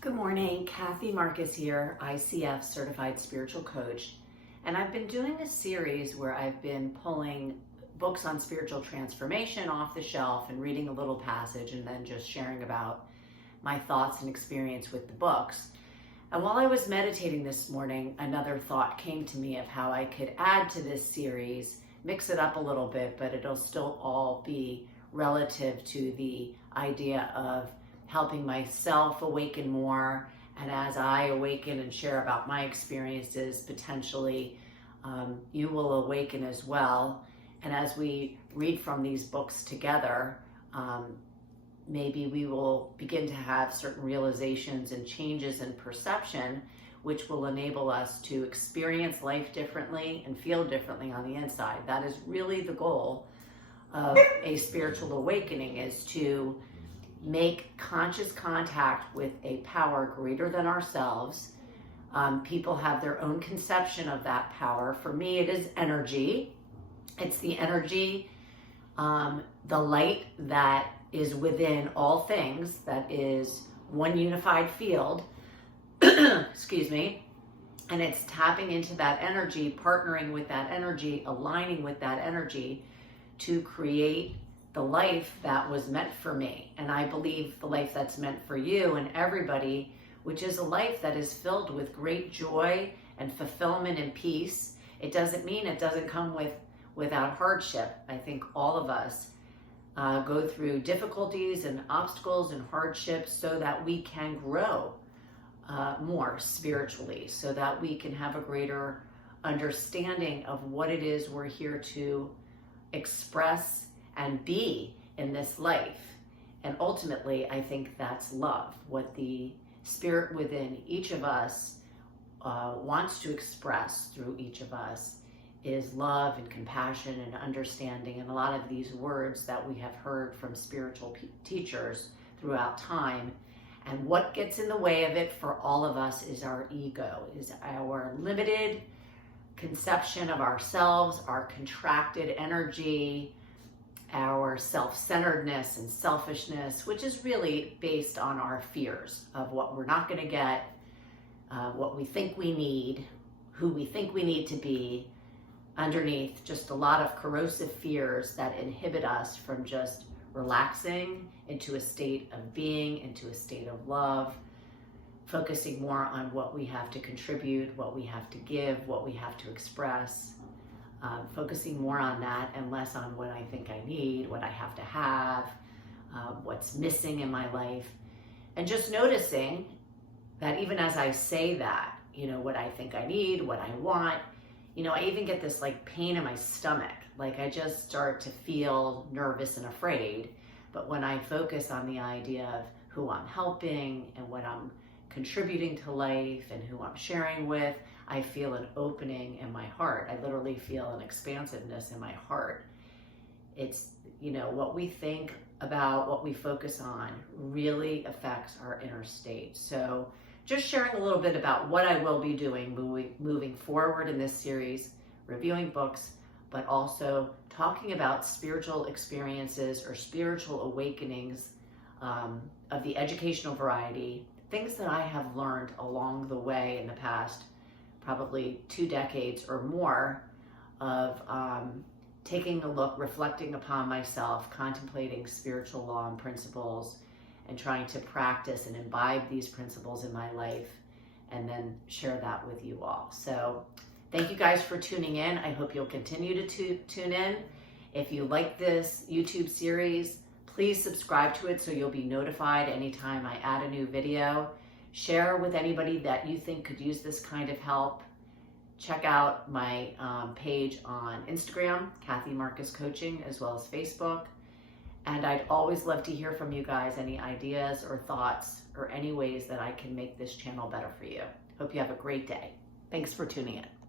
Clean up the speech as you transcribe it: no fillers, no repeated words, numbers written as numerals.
Good morning, Cathi Marcus here, ICF Certified Spiritual Coach. And I've been doing a series where I've been pulling books on spiritual transformation off the shelf and reading a little passage and then just sharing about my thoughts and experience with the books. And while I was meditating this morning, another thought came to me of how I could add to this series, mix it up a little bit, but it'll still all be relative to the idea of helping myself awaken more, and as I awaken and share about my experiences, potentially you will awaken as well. And as we read from these books together, maybe we will begin to have certain realizations and changes in perception, which will enable us to experience life differently and feel differently on the inside. That is really the goal of a spiritual awakening, is to make conscious contact with a power greater than ourselves. People have their own conception of that power. For me, it is energy. It's the energy, the light that is within all things, that is one unified field, excuse me, and it's tapping into that energy, partnering with that energy, aligning with that energy to create the life that was meant for me. And I believe the life that's meant for you and everybody, which is a life that is filled with great joy and fulfillment and peace. It doesn't mean it doesn't come without hardship. I think all of us go through difficulties and obstacles and hardships so that we can grow more spiritually, so that we can have a greater understanding of what it is we're here to express and be in this life. And ultimately, I think that's love. What the spirit within each of us wants to express through each of us is love and compassion and understanding, and a lot of these words that we have heard from spiritual teachers throughout time. And what gets in the way of it for all of us is our ego, is our limited conception of ourselves, our contracted energy, our self-centeredness and selfishness, which is really based on our fears of what we're not going to get, what we think we need, who we think we need to be, underneath just a lot of corrosive fears that inhibit us from just relaxing into a state of being, into a state of love, focusing more on what we have to contribute, what we have to give, what we have to express. Focusing more on that and less on what I think I need, what I have to have, what's missing in my life. And just noticing that even as I say that, what I think I need, what I want, I even get this like pain in my stomach. Like I just start to feel nervous and afraid. But when I focus on the idea of who I'm helping and what I'm contributing to life and who I'm sharing with, I feel an opening in my heart. I literally feel an expansiveness in my heart. It's, what we think about, what we focus on really affects our inner state. So just sharing a little bit about what I will be doing moving forward in this series, reviewing books, but also talking about spiritual experiences or spiritual awakenings of the educational variety, things that I have learned along the way in the past probably 2 decades or more of taking a look, reflecting upon myself, contemplating spiritual law and principles, and trying to practice and imbibe these principles in my life, and then share that with you all. So thank you guys for tuning in. I hope you'll continue to tune in. If you like this YouTube series, please subscribe to it so you'll be notified anytime I add a new video. Share with anybody that you think could use this kind of help. Check out my page on Instagram, Cathi Marcus Coaching, as well as Facebook. And I'd always love to hear from you guys, any ideas or thoughts or any ways that I can make this channel better for you. Hope you have a great day. Thanks for tuning in.